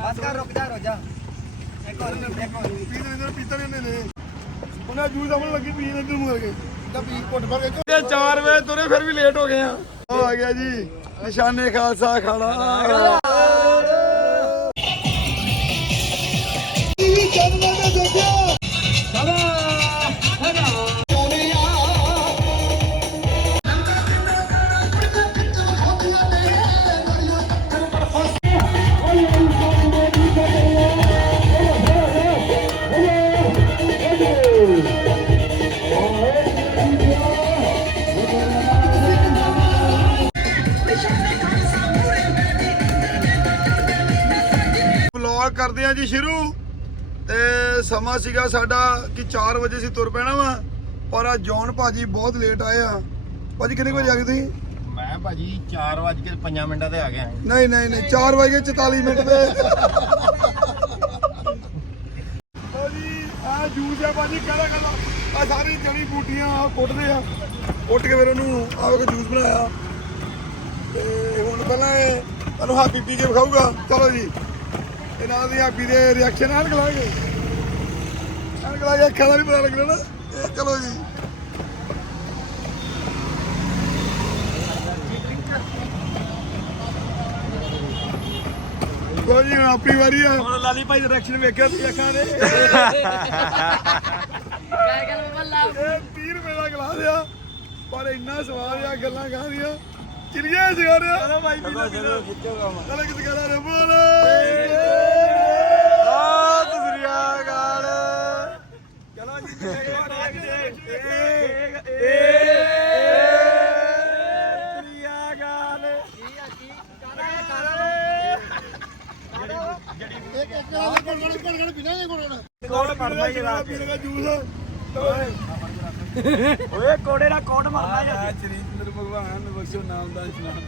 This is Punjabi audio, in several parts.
ਬਸ ਕਰ ਲੱਗੀ ਪੀਣ ਇੱਧਰ ਮੂੰਹ ਕਰਕੇ ਤਾਂ ਪੀ ਘੁੱਟ ਭਰ ਕੇ ਤੇ 4 ਵਜੇ ਤੁਰੇ, ਫਿਰ ਵੀ ਲੇਟ ਹੋ ਗਏ ਆ। ਉਹ ਆ ਗਿਆ ਜੀ, ਨਿਸ਼ਾਨੇ ਖਾਲਸਾ ਖਾਣਾ ਕਰਦੇ ਆ ਜੀ ਸ਼ੁਰੂ। ਸਮਾਂ ਸੀਗਾ ਸਾਡਾ ਕਿ 4 ਵਜੇ ਸੀ ਤੁਰ ਪੈਣਾ ਵਾ ਪਰ ਆ ਜੌਨ ਭਾਜੀ ਬਹੁਤ ਲੇਟ ਆਏ ਆ। ਭਾਜੀ ਕਿੰਨੇ ਕੁ ਵਜੇ ਆ ਗਏ ਤੁਸੀਂ? ਮੈਂ ਭਾਜੀ 4 ਵਜ ਕੇ 5 ਮਿੰਟਾਂ ਤੇ ਆ ਗਿਆ। ਨਹੀਂ ਨਹੀਂ ਨਹੀਂ 4 ਵਜੇ 44 ਮਿੰਟ ਤੇ। ਭਾਜੀ ਆ ਜੂਸ ਆ ਭਾਜੀ ਕਾਲਾ ਕਾਲਾ ਆ ਸਾਰੀ ਜੜੀ ਬੂਟੀਆਂ ਕੁੱਟਦੇ ਆ। ਕੁੱਟ ਕੇ ਫਿਰ ਉਹਨੂੰ ਆ ਕੇ ਜੂਸ ਬਣਾਇਆ। ਤੇ ਹੁਣ ਪਹਿਲਾਂ ਇਹ ਤੁਹਾਨੂੰ ਹਾਪੀ ਪੀ ਕੇ ਵਿਖਾਊਗਾ। ਚਲੋ ਜੀ। ਇਹ ਨਾਲ ਦੀ ਹਾਪੀ ਦੇ ਰਿਐਕਸ਼ਨ ਨਾਲ ਗਲਾਂਗੇ ਨਾਲ ਗਲਾਂਗੇ ਅੱਖਾਂ ਦਾ ਨਹੀਂ ਪਤਾ ਲੱਗਣਾ ਨਾ। ਇਹ ਚਲੋ ਜੀ। ਕੋਈ ਜੀ ਹੁਣ ਆਪਣੀ ਵਾਰੀ ਆ। ਹੁਣ ਲਾਲੀ ਭਾਈ ਦਾ ਰਿਐਕਸ਼ਨ ਵੇਖਿਆ ਤੁਸੀਂ ਅੱਖਾਂ ਦੇ। ਇਹ 30 ਰੁਪਏ ਦਾ ਗਲਾਸ ਆ। ਪਰ ਇੰਨਾ ਸਵਾਦ ਆ ਗੱਲਾਂ ਗਾਦੀਆਂ ਚਿੜੀਆਂ ਚਲੋ ਭਾਈ ਚਲ ਕਿਸ ਕਰਾ ਰੇ ਬੋਲ ਕੋੜ ਮਰਨਾ ਹੀ ਰਾਤ ਜੂਸ ਓਏ ਕੋੜੇ ਦਾ ਕੋਟ ਮਰਨਾ ਯਾਰ ਚਰਿੰਦਰ ਭਗਵਾਨ ਬਖਸ਼ੋ ਨਾਮ ਦਾ ਇਸ਼ਨਾਨ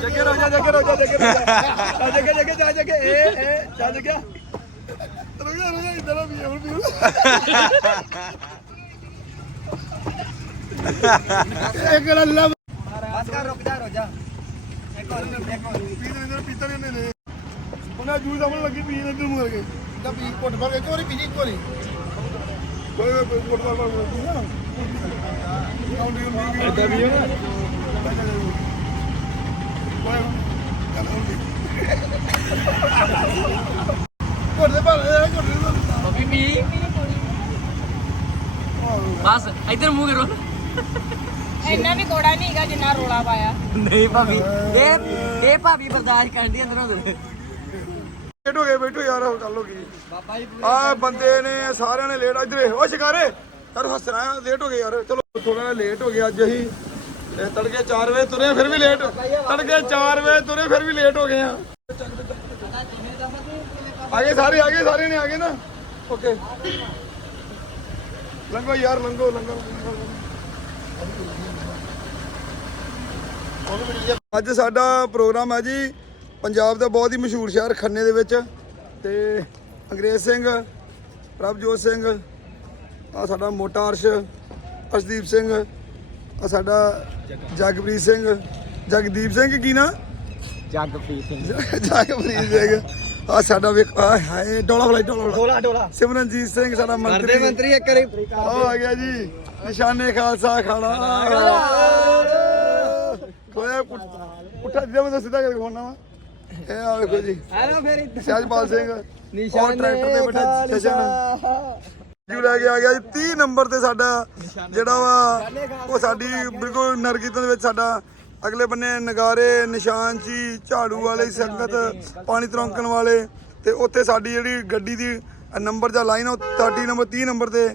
ਜੱਗੇ ਰੋ ਜਾ ਜੱਗੇ ਰੋ ਜਾ ਜੱਗੇ ਰੋ ਜਾ ਜੱਗੇ ਜੱਗੇ ਜਾ ਜੱਗੇ ਏ ਏ ਜਾ ਜੱਗੇ ਰੁਕਿਆ ਰੁਕਿਆ ਇਧਰ ਆ ਵੀ ਹੁਣ ਵੀ ਇੱਕ ਅੱਲਾ ਬਸ ਕਰ ਰੁਕ ਜਾ ਰੁਕ ਜਾ ਇੱਕ ਹੋਰ ਇੱਕ ਹੋਰ ਪੀਣ ਇੰਦਰ ਪੀਤਾ ਨਹੀਂ ਨੇ ਉਹਨਾਂ ਜੂਸ ਅਮਲ ਲੱਗੀ। ਪੀਣ ਇੱਧਰ ਮੂੰਹ ਕਰਕੇ ਤਾਂ ਪੀ ਘੁੱਟ ਭਰ ਕੇ ਇੱਕ ਪੀਜੀ ਇੱਕ ਵੀ ਹੈ ਮੀ ਬਸ ਇੱਧਰ ਮੂੰਹ ਕਰੋ। ਇੰਨਾ ਵੀ ਕੋੜਾ ਨਹੀਂ ਹੈਗਾ ਜਿੰਨਾ ਰੋਲਾ ਪਾਇਆ। ਨਹੀਂ ਭਾਬੀ ਇਹ ਇਹ ਭਾਬੀ ਬਰਦਾਸ਼ਤ ਕਰਦੀ ਅੰਦਰੋਂ ਅੰਦਰ। ਲੇਟ ਹੋ ਗਏ ਬੈਠੋ ਯਾਰ ਉਹ ਗੱਲ ਹੋ ਗਈ ਬਾਬਾ ਜੀ ਆ ਬੰਦੇ ਨੇ, ਸਾਰਿਆਂ ਨੇ ਲੇਟ ਇਧਰ ਓ ਸ਼ਿਕਾਰੇ, ਯਾਰ ਹੱਸਣਾ ਲੇਟ ਹੋ ਗਏ ਯਾਰ। ਚਲੋ ਥੋੜਾ ਜਿਹਾ ਲੇਟ ਹੋ ਗਿਆ ਅੱਜ ਅਸੀਂ। ਇਹ ਤੜਕੇ 4 ਵਜੇ ਤੁਰੇ ਫਿਰ ਵੀ ਲੇਟ ਤੜਕੇ 4 ਵਜੇ ਤੁਰੇ, ਫਿਰ ਵੀ ਲੇਟ ਹੋ ਗਏ ਆ। ਆਗੇ ਸਾਰੇ ਆਗੇ ਸਾਰੇ ਨੇ ਆਗੇ ਨਾ? ਓਕੇ ਲੰਗੋ ਯਾਰ ਲੰਗੋ ਲੰਗੋ ਅੱਜ ਸਾਡਾ ਪ੍ਰੋਗਰਾਮ ਹੈ ਜੀ। ਪੰਜਾਬ ਦਾ ਬਹੁਤ ਹੀ ਮਸ਼ਹੂਰ ਸ਼ਹਿਰ ਖੰਨੇ ਦੇ ਵਿੱਚ ਤੇ ਅੰਗਰੇਜ਼ ਸਿੰਘ ਪ੍ਰਭਜੋਤ ਸਿੰਘ ਆ ਸਾਡਾ ਮੋਟਾ ਅਰਸ਼ ਅਰਸ਼ਦੀਪ ਸਿੰਘ ਆ ਸਾਡਾ ਜਗਪ੍ਰੀਤ ਸਿੰਘ ਜਗਦੀਪ ਸਿੰਘ ਕੀ ਨਾ? ਜੱਗਪ੍ਰੀਤ ਸਿੰਘ। ਜਗਪ੍ਰੀਤ ਸਿੰਘ। ਆ ਸਾਡਾ ਵੇਖ ਆ ਹਾਏ ਡੋਲਾ ਫਲਾਈ ਡੋਲਾ। ਡੋਲਾ ਡੋਲਾ। ਸਿਮਰਨਜੀਤ ਸਿੰਘ ਸਾਡਾ ਮੰਤਰੀ। ਮੰਤਰੀ ਇੱਕ ਵਾਰੀ। ਆ ਗਿਆ ਜੀ ਨਿਸ਼ਾਨੇ ਖਾਲਸਾ ਖਾਣਾ ਕੋਇਆ ਪੁੱਠਾ ਜਿਹਾ ਮੈਂ ਸਿੱਧਾ ਕਰਕੇ ਖਵਾਉਣਾ ਵਾ। ਇਹ ਆ ਵੇਖੋ ਜੀ। ਹੈਲੋ ਫੇਰ ਸਹਿਜਪਾਲ ਸਿੰਘ। ਨਿਸ਼ਾਨੇ ਟਰੈਕਟਰ ਤੇ ਬੈਠਾ ਸੈਸ਼ਨ ਜੂ ਲੈ ਕੇ ਆ ਗਿਆ ਜੀ 30 ਨੰਬਰ ਤੇ ਸਾਡਾ ਜਿਹੜਾ ਵਾ ਉਹ ਸਾਡੀ ਬਿਲਕੁਲ ਨਰਗੀਤਾਂ ਦੇ ਵਿੱਚ ਸਾਡਾ ਅਗਲੇ ਬੰਨੇ ਨਗਾਰੇ ਨਿਸ਼ਾਨ ਜੀ ਝਾੜੂ ਵਾਲੇ ਸੰਗਤ ਪਾਣੀ ਤਰੋਂਕਣ ਵਾਲੇ ਤੇ ਉੱਥੇ ਸਾਡੀ ਜਿਹੜੀ ਗੱਡੀ ਦੀ ਨੰਬਰ ਜਾਂ ਲਾਈਨ ਉਹ 30 ਨੰਬਰ 30 ਨੰਬਰ ਤੇ।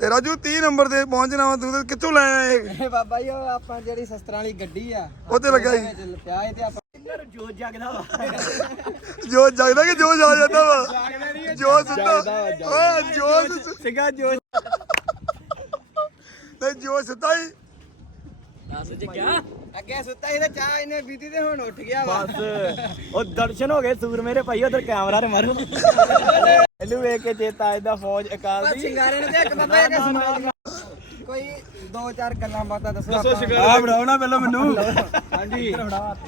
ਤੇ ਰਾਜੂ 30 ਨੰਬਰ ਤੇ ਪਹੁੰਚਣਾ ਵਾ ਤੂੰ ਕਿੱਥੋਂ ਲੈ ਆਇਆ ਇਹ? ਬਾਬਾ ਜੀ ਉਹ ਆਪਾਂ ਜਿਹੜੀ ਸ਼ਸਤਰਾਂ ਵਾਲੀ ਗੱਡੀ ਆ ਤੇ ਲੱਗਾ ਪਿਆ ਤੇ ਆਪਾਂ ਜੋ ਜਗਦਾ ਵਾ। ਜੋ ਜਾਗਦਾ ਕਿ ਜੋ ਜਾ ਜਾਂਦਾ ਵਾ? ਜੋ ਸੁੱਤਾ ਓਏ ਜੋ ਸੁ- ਸਿੰਘਾ ਜੋ ਨਹੀਂ ਜੋ ਸੁੱਤਾ ਹੀ। ਦੱਸ ਜੱਗਿਆ ਅੱਗੇ ਸੁੱਤਾ ਸੀ ਤੇ ਚਾਹ ਇਹਨੇ ਪੀਤੀ ਤੇ ਹੁਣ ਉੱਠ ਗਿਆ ਵਾ। ਬਸ ਉਹ ਦਰਸ਼ਨ ਹੋ ਗਏ ਸੂਰ ਮੇਰੇ ਭਾਈ ਉਧਰ ਕੈਮਰਾ ਤੇ ਮਾਰੋ। ਇਹਨੂੰ ਵੇਖ ਕੇ ਚੇਤਾ ਇਹਦਾ ਫੌਜ ਅਕਾਲ ਦੀ। ਸਿੰਗਾਰੇ ਨੇ ਤੇ ਇੱਕ ਬਾਬਾ ਇੱਕ ਸੁਣਾ ਕੋਈ ਦੋ ਚਾਰ ਗੱਲਾਂ ਬਾਤਾਂ ਦੱਸੋ ਦੱਸੋ ਸ਼ਿਕਾਰਾ ਆ ਪਹਿਲਾਂ ਮੈਨੂੰ। ਹਾਂਜੀ।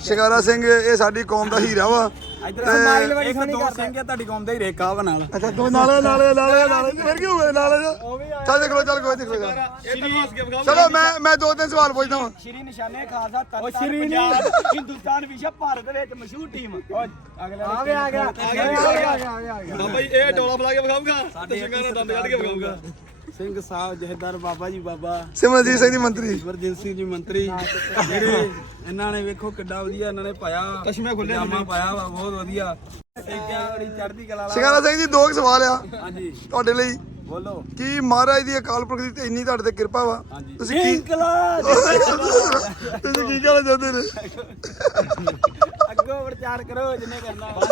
ਸ਼ਿਕਾਰਾ ਸਿੰਘ ਇਹ ਸਾਡੀ ਕੌਮ ਦਾ ਹੀਰਾ ਵਾ। ਸੋਹਣੀ ਕਰਦਾ। ਸਿੰਘ ਤੁਹਾਡੀ ਕੌਮ ਦਾ ਹੀ ਰੇਖਾ ਵਾ ਨਾਲ। ਅੱਛਾ ਦੋ ਨਾਲੇ ਨਾਲੇ ਨਾਲੇ ਨਾਲੇ। ਫਿਰ ਕੀ ਹੋਵੇ ਨਾਲੇ? ਚੱਲ ਦੇਖ ਲੋ ਚੱਲ ਕੋਈ ਦੇਖ। ਲੋ ਚਲੋ ਮੈਂ ਮੈਂ ਦੋ ਤਿੰਨ ਸਵਾਲ ਪੁੱਛਦਾ ਹਾਂ ਸ਼੍ਰੀ ਨਿਸ਼ਾਨੇ ਖਾਲਸਾ ਤਨ ਪੰਜਾਬ ਹਿੰਦੁਸਤਾਨ ਵਿਸ਼ਾ ਭਾਰਤ ਵਿੱਚ ਮਸ਼ਹੂਰ ਟੀਮ। ਅਗਲੇ ਆ ਗਿਆ ਆ ਗਿਆ ਆ ਗਿਆ ਆ ਗਿਆ ਆ ਗਿਆ ਬਾਬਾ ਜੀ ਇਹ ਡੋਲਾ ਫਲਾ ਕੇ ਵਿਖਾਊਗਾ ਤੇ ਸਿੰਘਾਂ ਨੇ ਦੰਦ ਕੱਢ ਕੇ ਵਿਖਾਊਗਾ। ਸਿੰਘ ਸਾਹਿਬ ਜਹੇਦਾਰ ਬਾਬਾ ਜੀ ਬਾਬਾ। ਸਿਮਰਜੀਤ ਸਿੰਘ ਦੀ ਮੰਤਰੀ। ਵਰਜਿੰਦਰ ਸਿੰਘ ਜੀ ਮੰਤਰੀ। ਜਿਹੜੇ ਇਹਨਾਂ ਨੇ ਵੇਖੋ ਕਿੱਡਾ ਵਧੀਆ ਇਹਨਾਂ ਨੇ ਪਾਇਆ। ਚਸ਼ਮੇ ਖੁੱਲੇ ਪਜਾਮਾ ਪਾਇਆ ਵਾ ਬਹੁਤ ਵਧੀਆ। ਚੜ੍ਹਦੀ ਕਲਾ ਵਾਲਾ ਸ਼ਿਕਾਰਾ ਸਿੰਘ ਜੀ ਦੋ ਕੁ ਸਵਾਲ ਆ। ਹਾਂਜੀ। ਤੁਹਾਡੇ ਲਈ। ਬੋਲੋ। ਕੀ ਮਹਾਰਾਜ ਦੀ ਅਕਾਲ ਪੁਰਖ ਦੀ ਤੇ ਇੰਨੀ ਤੁਹਾਡੇ ਤੇ ਕਿਰਪਾ ਵਾ? ਤੁਸੀਂ ਕੀ ਤੁਸੀਂ ਕੀ ਕਹਿਣਾ ਚਾਹੁੰਦੇ ਨੇ? ਅੱਗੋਂ ਪ੍ਰਚਾਰ ਕਰੋ ਜਿੰਨੇ ਕਰਨਾ। ਬਸ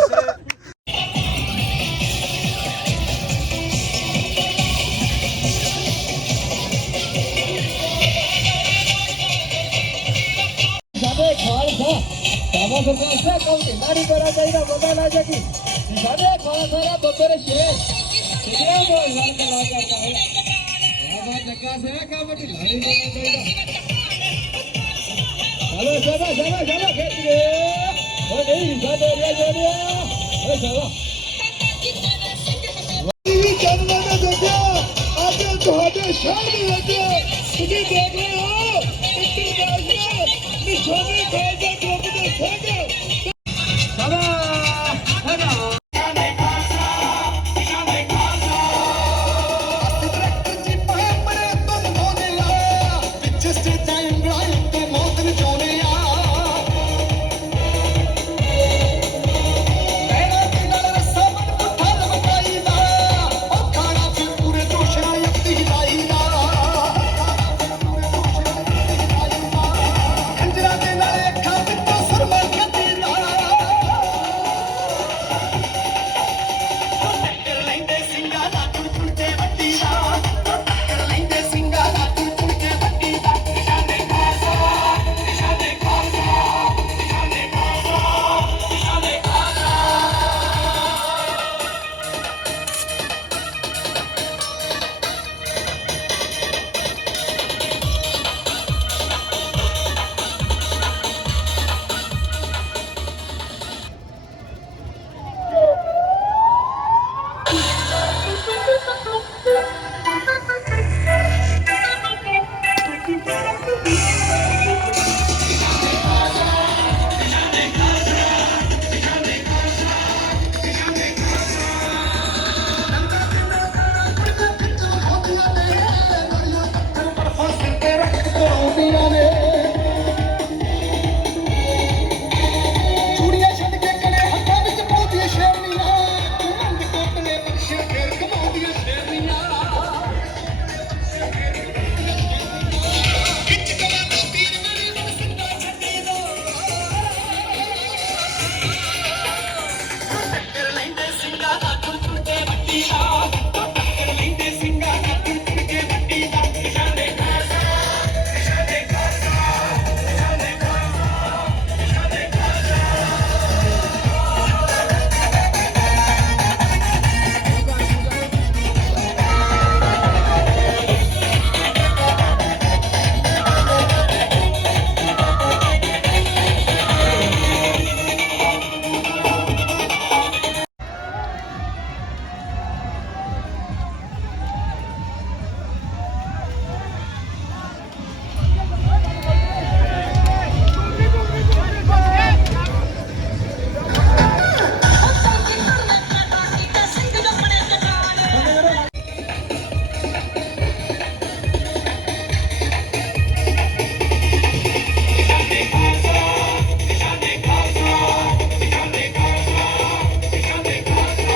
ਬਾਬਾ ਸਰਕਾਰ ਸੇ ਕੌਮ ਤੇ ਨਾਰੀ ਬੜਾ ਚਾਹੀਦਾ ਬੰਦਾ ਲਾ ਜਾ ਕੀ ਸਾਡੇ ਖਾਲਸਾ ਦਾ ਬੱਬਰ ਸ਼ੇਰ ਕਿਹੜਾ ਬੋਲ ਹਰ ਕਲਾ ਕਰਦਾ ਹੈ ਬਾਬਾ ਜੱਗਾ ਸੇ ਕੰਮ ਢਿਲਾਈ ਦੇਣਾ ਚਾਹੀਦਾ ਹਲੋ ਸ਼ਾਬਾ ਸ਼ਾਬਾ ਸ਼ਾਬਾ ਖੇਚ ਰੇ ਓ ਨਹੀਂ ਸਾਡੇ ਰਿਆ ਜੋੜਿਆ ਓ ਸ਼ਾਬਾ ਟੀਵੀ ਚੈਨਲਾਂ ਨੇ ਦੇਖਿਆ ਅੱਜ ਤੁਹਾਡੇ ਸਾਹਮਣੇ ਲੱਗਿਆ ਤੁਸੀਂ ਦੇਖ ਰਹੇ ਹੋ ਇੰਟਰਨੈਸ਼ਨਲ ਦੇ ਸਿੰਘ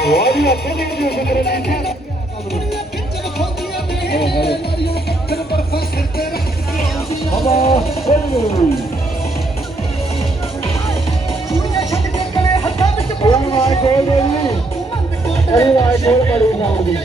ਵਧੀਆ ਕਦੇ ਜੋ ਸੁਣ ਰਹੀ ਹਵਾ ਹੋਈ ਕੁੜੀਆਂ ਛੱਡ ਕੇ ਕਲੇ ਹੱਥਾਂ ਵਿੱਚ ਪਾਉਣ ਵਾਲੇ ਕੋਲ ਦੇ ਨਹੀਂ ਇਹ ਵਾਲੇ ਕੋਲ ਬੜੀ ਨਾਮ ਦੀ।